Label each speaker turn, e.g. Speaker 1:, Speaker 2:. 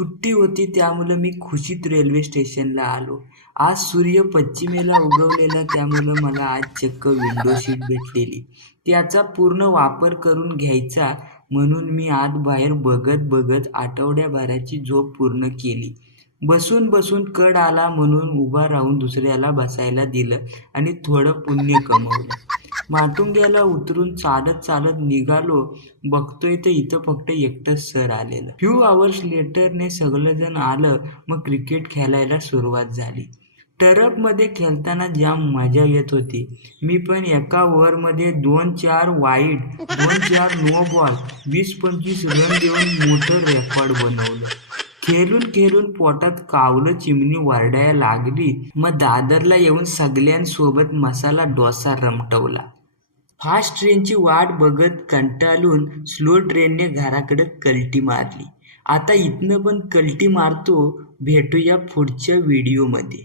Speaker 1: सुट्टी होती त्यामुळं मी खुशीत रेल्वे स्टेशनला आलो. आज सूर्य पश्चिमेला उगवलेला त्यामुळं मला आज चक्क विंडो सीट भेटलेली. त्याचा पूर्ण वापर करून घ्यायचा म्हणून मी आत बाहेर बघत बघत आठवड्याभराची झोप पूर्ण केली. बसून बसून कड आला म्हणून उभा राहून दुसऱ्याला बसायला दिलं आणि थोडं पुण्य कमवलं. माटुंग्याला उतरून चालत चालत निघालो. बघतोय तर इथं फक्त एकटंच सर आलेलं. फ्यू आवर्स लेटरने सगळंजण आलं. मग क्रिकेट खेळायला सुरुवात झाली. टरफमध्ये खेळताना जाम मजा येत होती. मी पण एका ओव्हरमध्ये दोन चार वाईड दोन चार नो बॉल वीस पंचवीस रन देऊन मोठं रेकॉर्ड बनवलं. खेळून खेळून पोटात कावलं चिमणी वरडायला लागली. मग दादरला येऊन सगळ्यांसोबत मसाला डोसा रमटवला. फास्ट ट्रेनची वाट बघत कंटाळून स्लो ट्रेनने घराकडे कल्टी मारली. आता इथनं पण कल्टी मारतो भेटूया पुढच्या व्हिडिओमध्ये.